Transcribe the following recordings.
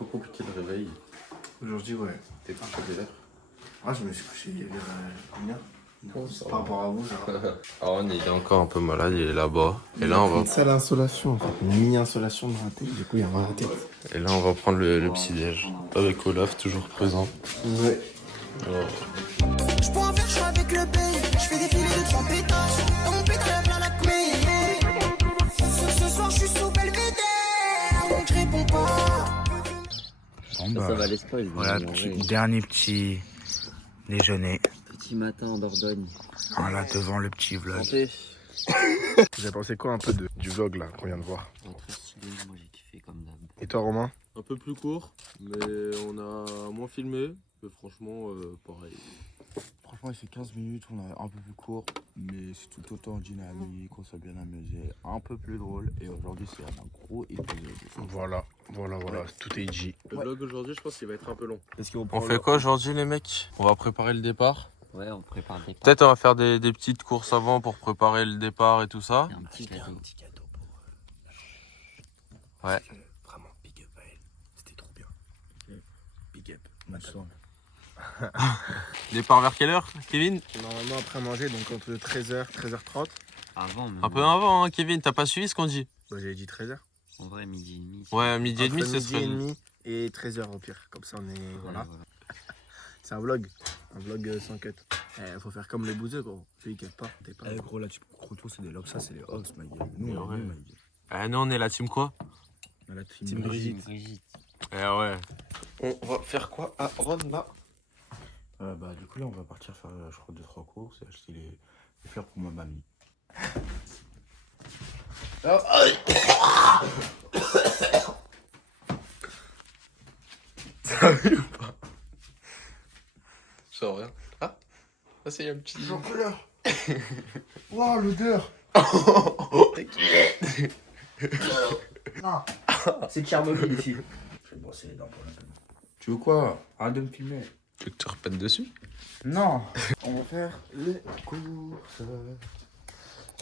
peu compliqué de réveil. Aujourd'hui, ouais. T'es couché à quelle heure? Ah, je me suis couché il y a une heure. Oh, ça Par va. rapport à vous, genre. Aaron, il est encore un peu malade, il est là-bas. Et là, on Une va... salle insolation, en fait. Une mini-insolation dans la tête, du coup, il y a mal à la tête. Et là, on va prendre le petit-déj. Avec Olaf, toujours présent. Ouais. Alors, Je pourrais en faire choix avec le pays. Je fais défiler de 3 pétasses. Dans mon pétard, y'a plein d'acmé. Ce soir, je suis sous Belvédère. Donc je réponds pas. Bon, bah, Ça va l'espace. voilà, dernier petit déjeuner. Petit matin en Dordogne. Voilà, devant le petit vlog. Santé. Vous avez pensé quoi un peu du vlog là qu'on vient de voir? Très stylé, moi j'ai kiffé comme d'hab. Et toi, Romain? Un peu plus court, mais on a moins filmé. Mais franchement, pareil. Franchement, il fait 15 minutes, on a un peu plus court, mais c'est tout autant dynamique, on s'est bien amusé, un peu plus drôle. Et aujourd'hui, c'est un gros épisode. Voilà, tout est dit. Le vlog aujourd'hui, je pense qu'il va être un peu long. on fait quoi aujourd'hui, les mecs? On va préparer le départ. Ouais, on prépare le départ. Peut-être on va faire des petites courses avant pour préparer le départ et tout ça. Un petit cadeau. Ouais. Vraiment, big up à elle. C'était trop bien. Big up. Départ vers quelle heure, Kevin? Normalement, après manger, donc entre 13h, 13h30. Avant, même. Un peu avant, hein, Kevin, t'as pas suivi ce qu'on dit? Bah, j'avais dit 13h. En vrai, midi et demi. Ouais, midi et demi, Entre ce midi serait... et demi et 13h au pire. Comme ça, on est. Ouais, Voilà. C'est un vlog. Un vlog sans cut. Faut faire comme les bouseux, gros. Celui qui cut pas, t'es pas. Eh gros, là, tu crois c'est des logs, ça, c'est les hogs, ma gueule. Nous, Ouais. ma gueule. Ah non, on est la team quoi? La Team Brigitte. Eh ouais. On va faire quoi à Ron là? Bah, du coup, là, on va partir faire, je crois, 2-3 courses et acheter les fleurs pour ma mamie. Ça va ou pas? Je sens rien. Ah, c'est un petit... J'en peux l'heure. Waouh, l'odeur. Ah, c'est Tchernobyl ici. Je vais brosser les dents pour la peine. Tu veux quoi? Arrête de me filmer. Tu veux que tu repètes dessus? Non. On va faire les courses.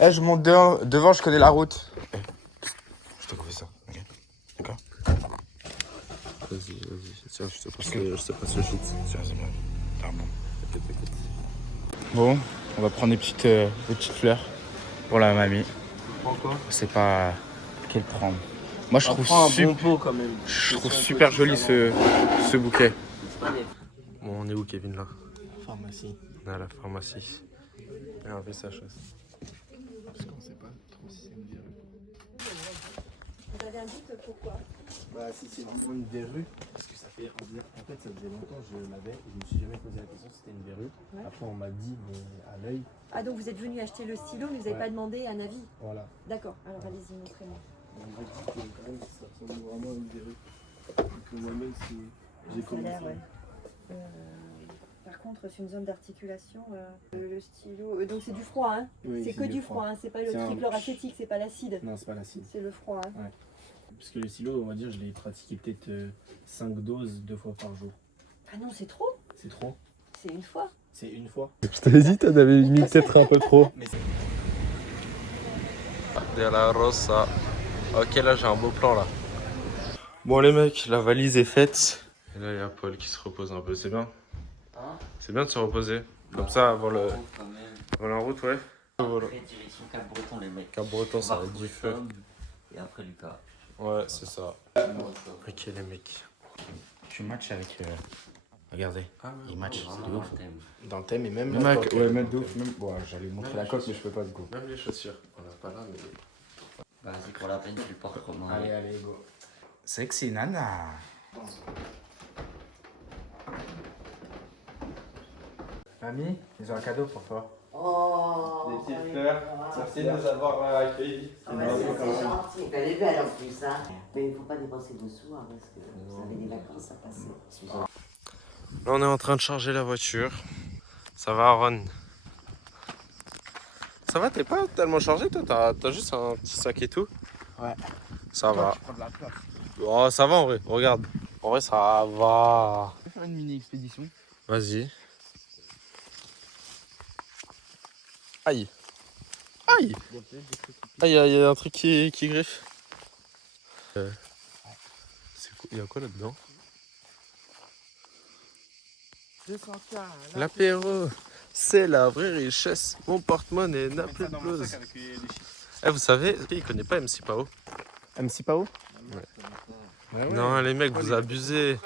Eh, je monte devant, je connais la route. Je te confie ça, ok? D'accord? Vas-y. Tiens, je te passe le shit. Tiens, c'est bien. Ah bon. T'inquiète. Bon, on va prendre des petites fleurs pour la mamie. Je sais pas quelle prendre. Moi, je trouve, bon pot quand même. je trouve super joli ce bouquet. Bon, on est où, Kevin, là? Pharmacie. On est à la pharmacie. Et on fait sa chasse. Parce qu'on sait pas trop si c'est une verrue. Vous avez un doute pourquoi? Bah, si c'est vraiment une verrue, parce que ça fait. En fait, ça faisait longtemps que je l'avais et je me suis jamais posé la question si c'était une verrue. Ouais. Après, on m'a dit, mais à l'œil, Ah, donc vous êtes venu acheter le stylo, mais vous n'avez Ouais. pas demandé un avis? voilà. D'accord, alors allez-y, montrez-moi. On m'a dit que quand même, ça ressemble vraiment à une verrue. Donc, moi-même, si j'ai Ça a commencé. l'air, ouais. Par contre, c'est une zone d'articulation. Le stylo. Donc c'est du froid, hein? Oui, C'est que du froid, hein? C'est pas le C'est un- trichloracétique, c'est pas l'acide. Non, c'est pas l'acide. C'est le froid, hein? Parce que le stylo, on va dire, je l'ai pratiqué peut-être 5 doses 2 fois par jour. Ah non, c'est trop. C'est trop? C'est une fois. C'est une fois? Je t'avais dit, t'en avais mis peut-être un peu trop. De la rosa. Ok, là j'ai un beau plan là. Bon les mecs, la valise est faite. Et là il y a Paul qui se repose un peu, c'est bien. Hein? C'est bien de se reposer. Comme ça avant la route, ouais. Voilà. Après, direction Cap-Breton, les mecs. Cap-Breton, ça va être du feu. Et après Lucas. Ouais, c'est ça. Ok les mecs. Tu matches avec. Regardez, il match, c'est de Vraiment ouf. un thème. Dans le thème et même. Même la avec, coque. ouais, même de ouf. Même, bon, j'allais montrer la coque, mais je peux pas du coup. Même les chaussures. On l'a pas là, mais. Vas-y, pour la peine, tu le portes comme un. Allez, go. Sexy nana. Mamie, ils ont un cadeau pour toi. Oh! Des petites fleurs. Merci de nous avoir accueillis. Ah bah, c'est gentil. Elle est belle en plus, hein. Mais il ne faut pas dépenser de sous, hein, parce que vous avez des vacances à passer. Là on est en train de charger la voiture. Ça va Aaron? Ça va, t'es pas tellement chargé toi? T'as juste un petit sac et tout? Ouais. Ça va. Tu prends de la place. Oh, ça va en vrai, regarde. En vrai ça va. On va faire une mini expédition. Vas-y. Aïe. Aïe. Ah, il y a un truc qui griffe. Il y a quoi là-dedans? L'apéro, c'est la vraie richesse. Mon porte-monnaie n'a plus de pause. Eh, vous savez, il connaît pas MC Pao. MC Pao? Non, les mecs, vous abusez.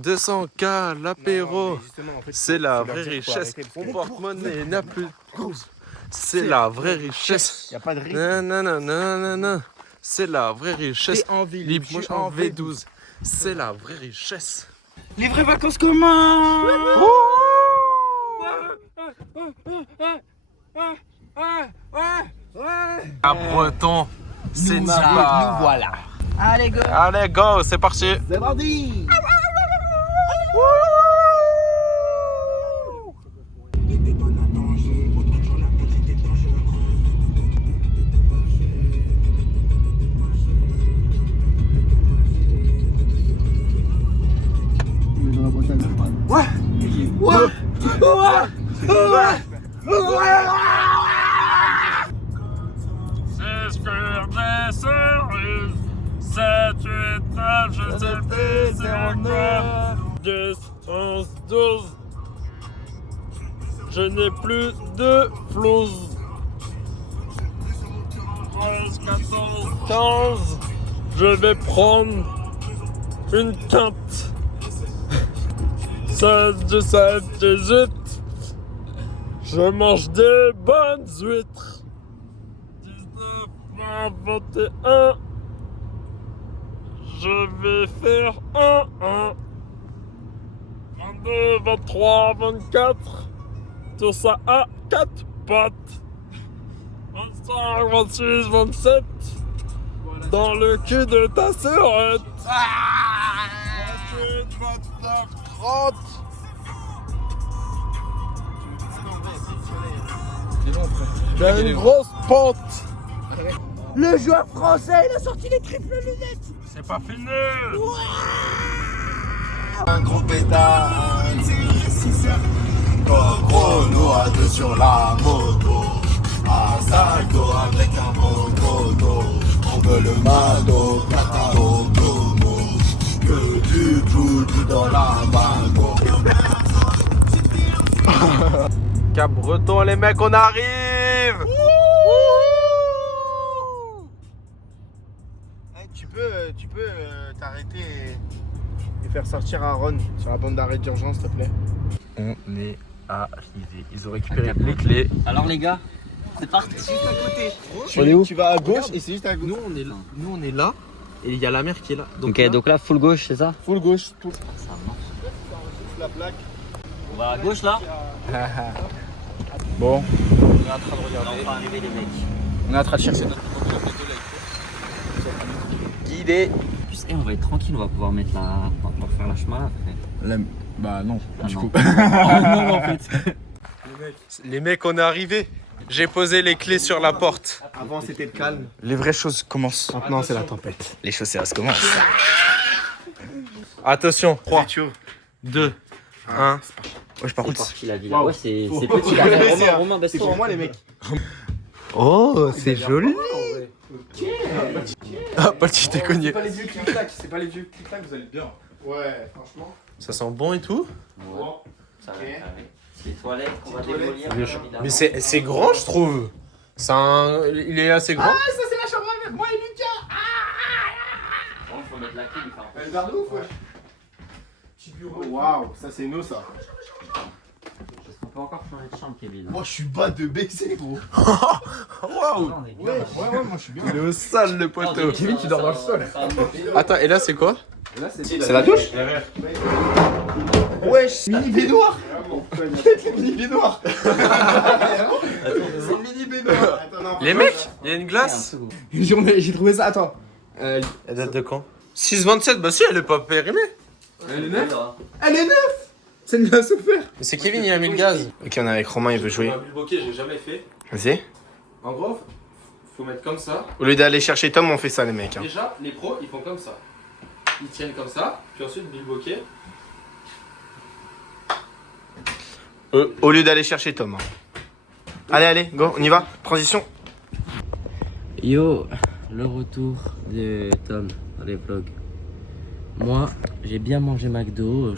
200K, l'apéro, c'est la vraie richesse. Mon porte-monnaie n'a plus de pause. C'est la vraie richesse. Y a pas de rythme. Non, non, non, non, non, non. C'est la vraie richesse. T'es en ville, Libre, je moi, suis je suis en en V12. C'est la vraie richesse. Les vraies vacances communs. À Breton, c'est Nous Nipa. voilà. Allez go. Allez, go, c'est parti. C'est parti. C'est ce que des cerises. 7, 8, 9, je sais plus, 09, 10, 11, 12. Je n'ai plus de flouze. 13, 14, 15. Je vais prendre une quinte. 16, 17, 18. Je mange des bonnes huîtres. 19, 20, 21. Je vais faire 1, 22, 23, 24. Tout ça à 4 pattes. 25, 26, 27. Dans le cul de ta sœurette. 28, 29, 30. J'ai une grosse pente. Le joueur français, il a sorti les triples lunettes. C'est pas fini. Un gros pétard, chrono à deux sur la moto. Un salto avec un bon dodo. On veut le mado, catao, domo. Que du boudou dans la mago. Cap Breton, les mecs, on arrive. Tu peux t'arrêter et faire sortir Aaron sur la bande d'arrêt d'urgence, s'il te plaît. On est arrivé. Ils ont récupéré les clés. Alors les gars, c'est parti. On est où? Tu vas à gauche et c'est juste à gauche. Nous, on est là. Et il y a la mer qui est là. Donc, Ok, donc là, full gauche, c'est ça? Full gauche, tout. Ça marche. La plaque. On va à gauche là? Bon, on est en train de Là, regarder. on va arriver les mecs. on est en train de chercher. Guidé. Tu sais, on va être tranquille, on va pouvoir mettre la. On va faire la chemin là, frère. Bah non, Ah, du non. coup. Oh non, en fait. Les mecs, on est arrivés. J'ai posé les clés sur la porte. Avant, c'était le calme. Les vraies choses commencent. Maintenant, c'est la tempête. Les choses sérieuses commencent. Attention. 3, C'est chaud. 2, 1. Ouais, par C'est contre, parti la ville. Wow. Ouais, c'est Faut- petit faut là. le laisser, hein. Romain, baisse C'est pour moi, les mecs. Oh, c'est joli. Ah, pas le petit cogné. C'est pas les vieux clic-clac, c'est pas les vieux clic-clac, vous allez bien. Ouais, franchement. Ça sent bon et tout. Ouais, ça va être avec. Les toilettes qu'on va toilettes. démolir. évidemment. Mais c'est grand, je trouve. Il est assez grand. Ça, c'est la chambre avec moi et Lucas. Bon, faut mettre la clé, il fait un peu. Elle garde ouf, ouais. Petit bureau. Waouh, ça, c'est nous, ça. Parce qu'on peut encore changer de chambre, Kevin. Moi, je suis bas de baisser, gros. Waouh. Non, on est bien. Ouais, moi, je suis bien. Il est au sale, le poteau. Kevin, tu dors dans le sol. Attends, et là, c'est quoi? C'est la douche. Wesh, mini baignoire. Mini baignoire. C'est une mini baignoire. Attends, non, Les mecs, il y a une glace. J'ai trouvé ça, attends. Elle date de quand? 6,27, bah si, elle est pas périmée. Elle est neuve. Elle est neuve. C'est une glace offerte. Mais c'est Kevin, il a mis le gaz. Ok, on est avec Romain, il veut jouer. Le bokeh, j'ai jamais fait. Vas-y. En gros, faut mettre comme ça. Au lieu d'aller chercher Tom, on fait ça, les mecs. Hein. Déjà, les pros, ils font comme ça. Ils tiennent comme ça, puis ensuite, Bill Bokeh. Au lieu d'aller chercher Tom. Hein. Allez, go, on y va. Transition. Yo, le retour de Tom dans les vlogs. Moi, j'ai bien mangé McDo.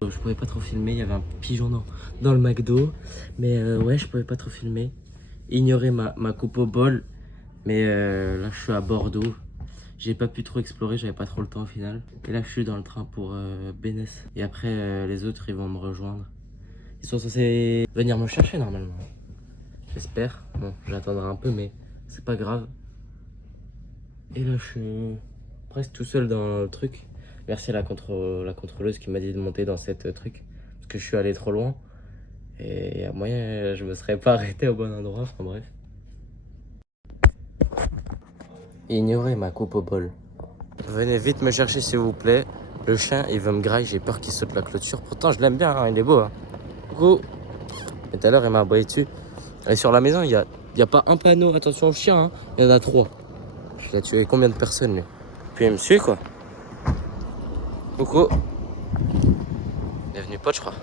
Je pouvais pas trop filmer, il y avait un pigeon dans le McDo. Mais ouais, je pouvais pas trop filmer. Ignorer ma coupe au bol. Mais là, je suis à Bordeaux. J'ai pas pu trop explorer, j'avais pas trop le temps au final. Et là, je suis dans le train pour Bénès. Et après, les autres, ils vont me rejoindre. Ils sont censés venir me chercher normalement. J'espère. Bon, j'attendrai un peu, mais c'est pas grave. Et là, je suis presque tout seul dans le truc. Merci à la contrôleuse qui m'a dit de monter dans cette truc. Parce que je suis allé trop loin. Et à moyen, je me serais pas arrêté au bon endroit. Enfin bref. Ignorez ma coupe au bol. Venez vite me chercher s'il vous plaît. Le chien, il veut me grailler. J'ai peur qu'il saute la clôture. Pourtant, je l'aime bien. Hein, il est beau. Hein. Coucou. Et tout à l'heure, il m'a aboyé dessus. Et sur la maison, il y a pas un panneau. Attention au chien. Hein. Il y en a 3. Je l'ai tué combien de personnes lui. Puis il me suit quoi. Coucou. Bienvenue pote je crois.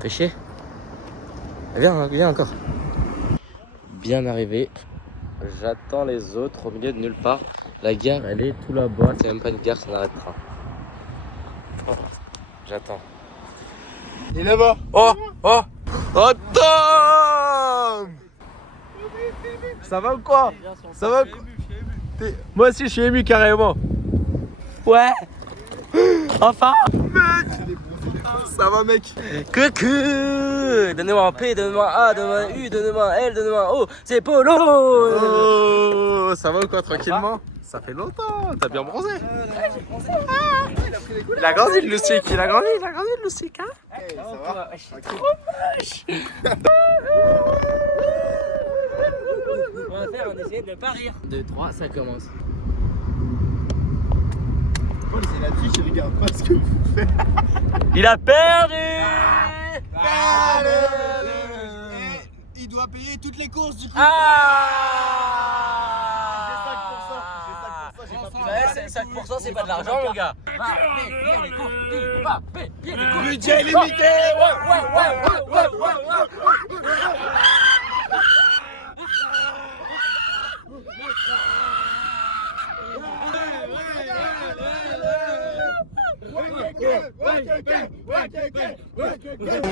Fais chier. Viens, viens encore. Bien arrivé. J'attends les autres au milieu de nulle part. La gare elle est tout là-bas. C'est même pas une gare, c'est un arrêt de train. Oh, j'attends. Il est là-bas. Oh, oh, oh Tom. Ça va ou quoi? Ça va ou quoi? Moi aussi je suis ému carrément. Ouais. Enfin. Mec. Ça va mec. Coucou. Donnez-moi un P, donnez-moi un A, donnez-moi un U, donnez-moi un L, donnez-moi un O. C'est Polo. Oh, ça va ou quoi tranquillement? Ça fait longtemps, t'as bien bronzé. Il a grandi le Lucic, il a grandi le Lucic hein. Hey, ça va? Je suis trop moche. On va faire, on essaie de pas rire. 2, 3, ça commence. Paul, c'est la triche, il regarde pas ce que vous faites. Il a perdu. Il doit payer toutes les courses du coup. J'ai 5%, c'est pas de l'argent, mon gars. Va payer les courses. Va payer les courses. Budget limité.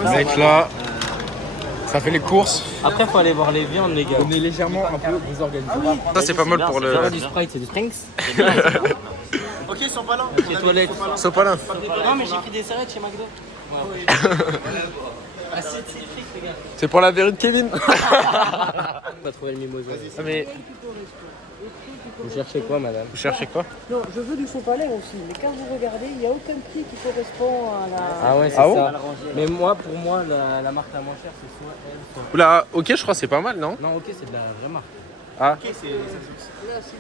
Vous êtes là. Ça fait les courses. Après, faut aller voir les viandes, les gars. On est légèrement un peu désorganisé. Ça c'est pas mal pour le... C'est pas du Sprite, c'est du Springs. Ok, ils sont pas là. Les toilettes. Sopalin. Non, mais j'ai pris des serviettes chez McDo. Ah, c'est triste, les gars. C'est pour la verrue de Kevin. On va trouver le mimosa. Mais Vous cherchez quoi, madame? vous cherchez quoi? Non, je veux du sopalin aussi, mais quand vous regardez, il n'y a aucun prix qui correspond à la... Ah ouais, c'est Ah ça. Mais moi, pour moi, la marque la moins chère, c'est soit elle, soit... Oula, ok je crois c'est pas mal non? Non, ok, c'est de la vraie marque. Ah. Ok, c'est. Là, si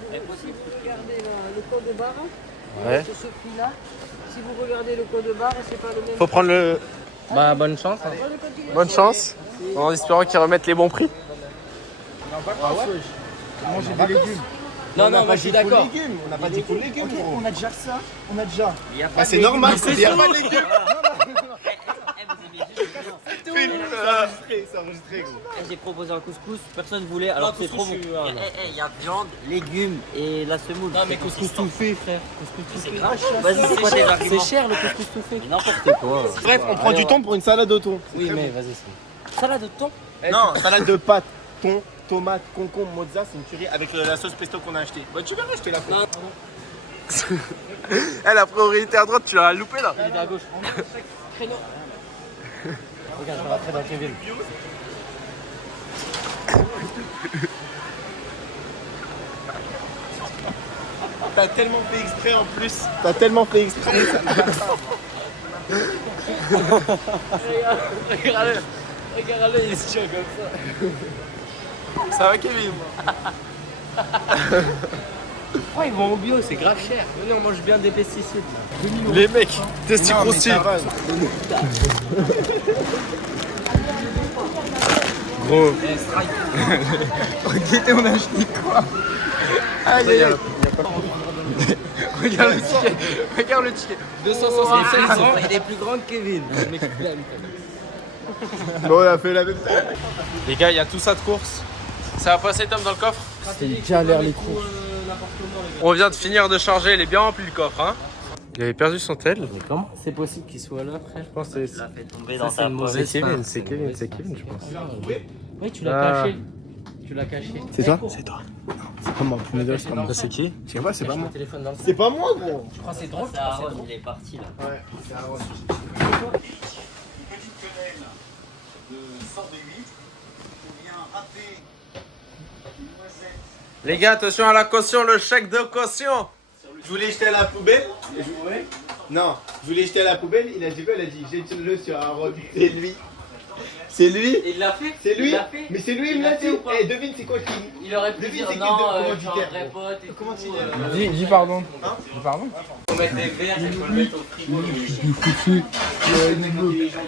vous regardez le code barre, Ouais. c'est ce prix-là. Si vous regardez le code barre, c'est pas le même. Faut prendre le... Bah, bonne chance. Hein. Bonne chance. En espérant qu'ils remettent les bons prix. Manger des légumes. Non, non, moi je suis d'accord. On n'a pas dit full légumes. Ok, on a déjà ça. On a déjà. Il y a pas Bah, de c'est légumes. normal, Mais il y a pas de légumes. C'est enregistré, gros. J'ai proposé un couscous, personne voulait, alors c'est trop bon. Il y a viande, légumes et la semoule. Non mais couscous tout fait, frère. Couscous tout fait. Vas-y, c'est quoi tes arguments? C'est cher le couscous tout fait. N'importe quoi. Bref, on prend du thon pour une salade au thon. Oui, mais vas-y, c'est. Salade de thon? Non, salade de pâtes, thon, tomate, concombre, mozza, c'est une tuerie avec la sauce pesto qu'on a acheté. Bah tu verras, je te la fais. Eh la priorité à droite tu l'as loupé là. Il est à gauche. Créneau. Regarde, je vais rentrer dans Kevin. T'as tellement fait exprès en plus. T'as tellement fait exprès. Regarde-le, il se tient comme ça. Ça va Kevin? Oh, ils vont au bio, c'est grave cher. Venez, on mange bien des pesticides. Les mecs, testicrosti. Gros. On a acheté quoi? Aïe aïe aïe. Regarde le ticket. Regarde le ticket. 265 francs, il est plus grand que Kevin. Bon, on a fait la même. Les gars, il y a tout ça de course. Ça va passer Tom dans le coffre? C'est galère les courses. On vient de finir de charger, il est bien rempli le coffre hein. Il avait perdu son tel. Mais comment c'est possible qu'il soit là, frère? Je pense que Tu l'as fait tomber ça, dans c'est ta une poche. mauvaise Kevin, c'est Kevin, je pense. Oui, tu l'as Ah. caché. Tu l'as caché. C'est toi? C'est toi. C'est pas moi, premier degré, c'est pas moi. Ça, c'est qui? Je sais pas, c'est pas Cache moi. mon téléphone dans le C'est pas moi, gros. Je crois que c'est drôle. C'est Aaron, il est parti là. Ouais, c'est Aaron. Les gars, attention à la caution, le chèque de caution. Je voulais jeter à la poubelle. Non, je voulais jeter à la poubelle. Il a dit quoi? Il a dit jette-le sur Aaron. C'est lui. C'est lui. Il l'a fait. C'est lui. Il l'a fait. Mais c'est lui, il Il me l'a l'a fait dit. ou pas? Eh, devine, c'est quoi qui. Il aurait pu Devine, dire c'est qui non, comment je suis un tu vrai pote et Comment tout. tu dis Dis pardon. Dis pardon. Faut mettre des verres et faut le mettre au frigo.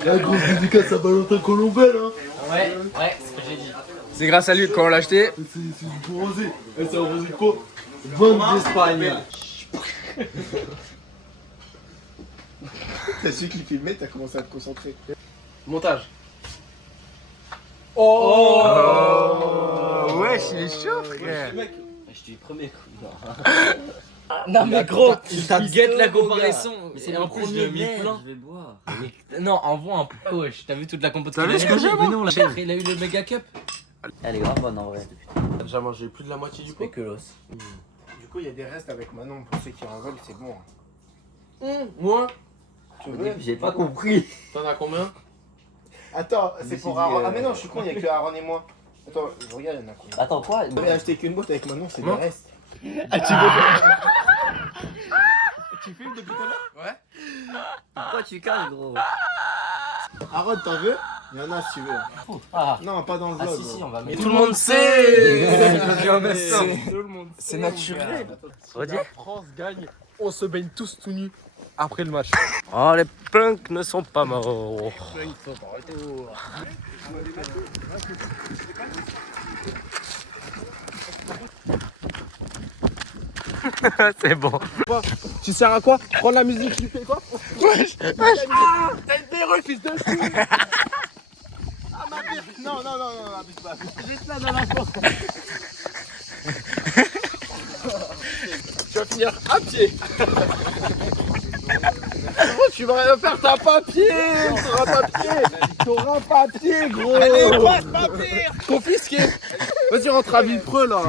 La grosse dédicace à Valentin Colombel, hein. Ouais, ouais, c'est ce que j'ai dit. C'est grâce à lui qu'on l'a acheté. C'est du rosé. Et c'est un rosé de quoi? Bonne d'Espagne. T'as celui qui filmait, t'as commencé à te concentrer. Montage. Oh, Wesh, il est chaud, frère. Je dis premier coup. Non mais gros, il guette la comparaison. Mais c'est en plus je l'ai mis plein. Je vais boire. Non, envoie un peu. Wesh, t'as vu toute la compote. T'as vu ce que j'ai, moi? non, là, il a eu le méga cup. Elle est grave bonne en vrai. T'as déjà mangé plus de la moitié du pot? Que l'os. Du coup, il y a des restes avec Manon. Pour ceux qui en veulent, c'est bon. Moi? Tu veux? J'ai pas compris. T'en as combien? Attends, c'est pour Aaron. Ah, mais non, je suis con, il y a que Aaron et moi. Attends, je regarde, il y en a combien? Attends quoi? J'avais acheté qu'une boîte avec Manon, c'est des Non. restes. Ah, tu veux? Tu filmes depuis tout à l'heure? Pourquoi tu casses gros? Aaron, t'en veux? Il y en a si tu veux. Ah, Non, pas dans le ah vlog. si si, gros. on va mettre. Tout le monde sait. C'est naturel. La France gagne, on se baigne tous tout nus après le match. Oh, les punks ne sont pas morts. C'est bon. Tu sers à quoi? Prendre la musique, tu fais quoi? Wesh, ah, t'as une perruque, fils de chou. Ah, ma mère. Non, abuse pas. Juste là dans la porte. Tu vas finir à pied. Tu vas faire ta papier. T'auras papier, gros. Allez, passe papier. Confisqué. Vas-y, rentre à Villepreux, là.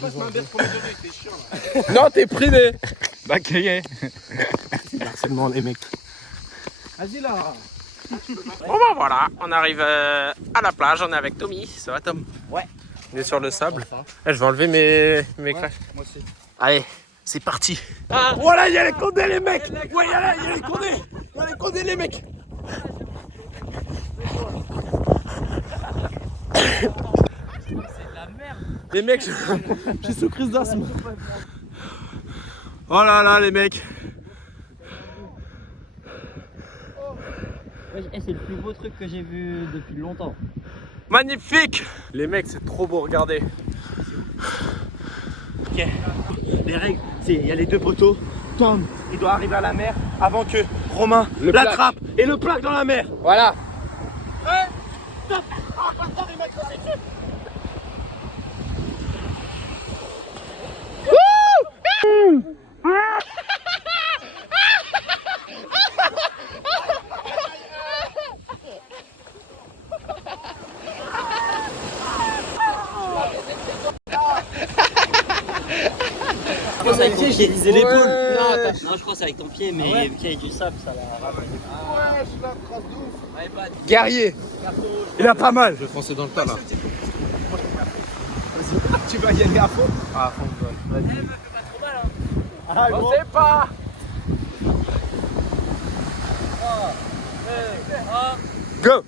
Passe ma bière pour le donner, t'es chiant là. Non, t'es privé. Bah, criez. C'est harcèlement, les mecs. Vas-y là. Bon bah voilà, on arrive à la plage, on est avec Tommy. Ça va Tom? Ouais. On est sur le sable. Eh, je vais enlever mes clashs. Moi aussi. Allez, c'est parti. Voilà, il y a les condés, les mecs. Ouais, il y a les condés. Il y a les condés, les mecs. Les mecs, j'ai sous crise d'asthme. Oh là là, les mecs. C'est le plus beau truc que j'ai vu depuis longtemps. Magnifique. Les mecs, c'est trop beau, regardez. Ok. Les règles, c'est il y a les deux poteaux. Tom, il doit arriver à la mer avant que Romain l'attrape et le plaque dans la mer. Voilà. Je pense avec ton pied, disais l'épaule. Non, je crois que c'est avec ton pied, mais vu qu'il y a du sable, ça va. Guerrier. Il a pas mal. Je vais foncer dans le tas là. Tu vas y aller à fond. Ah, à fond, vas-y. Me fais pas trop mal, hein. Ah, gros. sait pas. Go.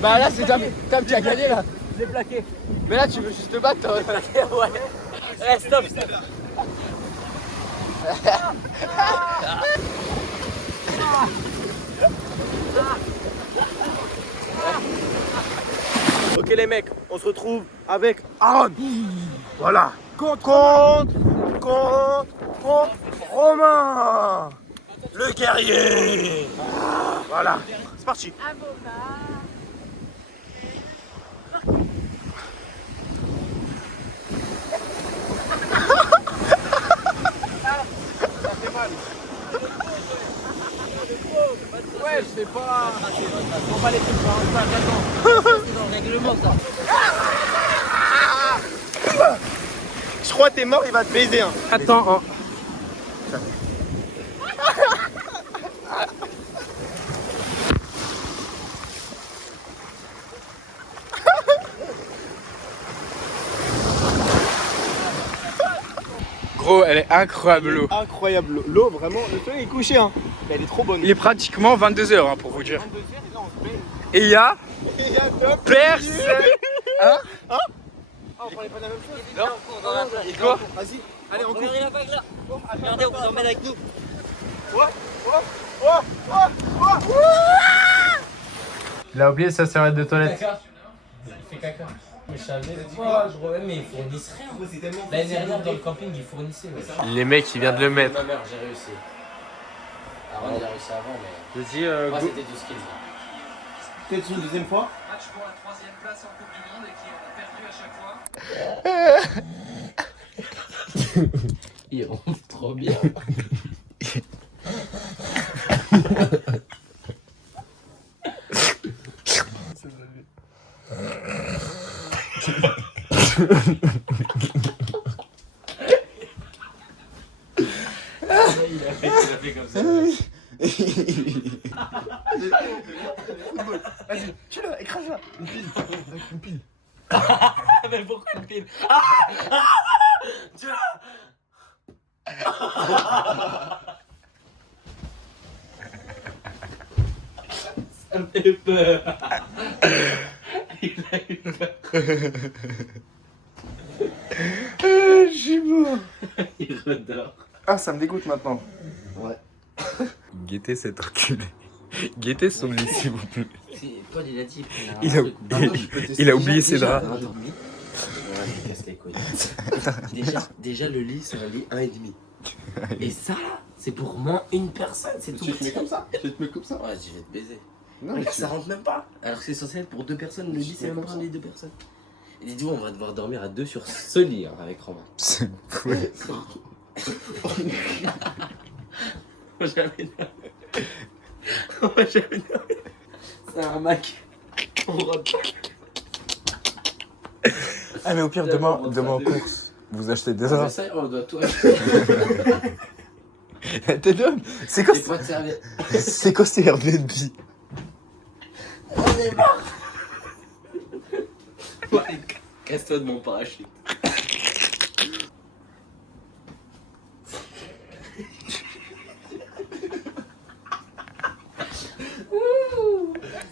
Bah là, c'est Tam qui a gagné là. J'ai plaqué. Mais là, tu veux juste te battre, toi. Ouais. Eh, stop. Ok les mecs, on se retrouve avec Aaron. Voilà. Contre Romain, le guerrier. Voilà, c'est parti. Un beau bar. Ouais, je sais pas. On va les faire attends. C'est dans le règlement ça. Je crois que t'es mort, il va te baiser. Hein. Attends, oh. Gros, elle est incroyable l'eau. Incroyable. L'eau, vraiment, le soleil est couché. Hein. Mais elle est trop bonne. Il est pratiquement 22h hein, pour vous dire. 22 heures, et là, on se baigne. Et il y a Et il y a deux personne. Hein? Ah, on parlait pas de la même chose. Non, dans la plage. Et quoi? Vas-y, allez, on court. Regardez la vague là. Regardez, on vous emmène avec nous. Il a oublié sa serviette de toilette. Il fait caca. Mais je savais pas, je reviens, mais ils fournissent rien. L'année dernière dans le camping, ils fournissaient. Ouais. Les mecs, ils viennent de le mettre. Ma mère, j'ai réussi. Avant, j'ai réussi avant, mais. Vas-y, Moi, go. c'était du ski. Peut-être une deuxième fois. Match pour la 3e place en Coupe du Monde et qui a perdu à chaque fois. Il rentre trop bien. Il a fait comme ça. Vas-y, tu l'as, écrase-la. Une pile. Avec une pile. Mais pourquoi une pile? Ça me fait peur. Il a eu peur. Je suis mort. Il redort. Ah, ça me dégoûte maintenant. Guettez cet enculé. Guettez son lit, s'il vous plaît. Paul, il a dit. Il a oublié ses draps. Ouais, il casse les couilles. déjà, le lit, c'est un lit 1,5. Et ça, là, c'est pour moins une personne. C'est tout. Tu te mets comme ça. Tu te mets comme ça. Ouais, je vais te baiser. Non, Regarde, ça rentre même pas. Alors que c'est censé être pour 2 personnes. Le lit, c'est même pas un lit de 2 personnes. Et dis-toi, on va devoir dormir à 2 sur ce lit hein, avec Romain. C'est cool. On va jamais dormir. On va jamais dormir. C'est un Mac. On rentre pas. Ah, mais au pire, demain en course, vous achetez des Ah, mais draps. ça, on doit tout acheter. T'es d'homme. C'est quoi Et pas de serviette. C'est quoi ces Airbnb? On est mort. Ouais, casse-toi de mon parachute.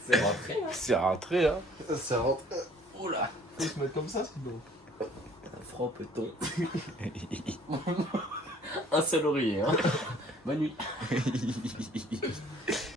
C'est rentré. C'est rentré, hein. Ça rentre. Oula. Faut se mettre comme ça, sinon. Un franc peton. Un seul oreiller, hein. Bonne nuit.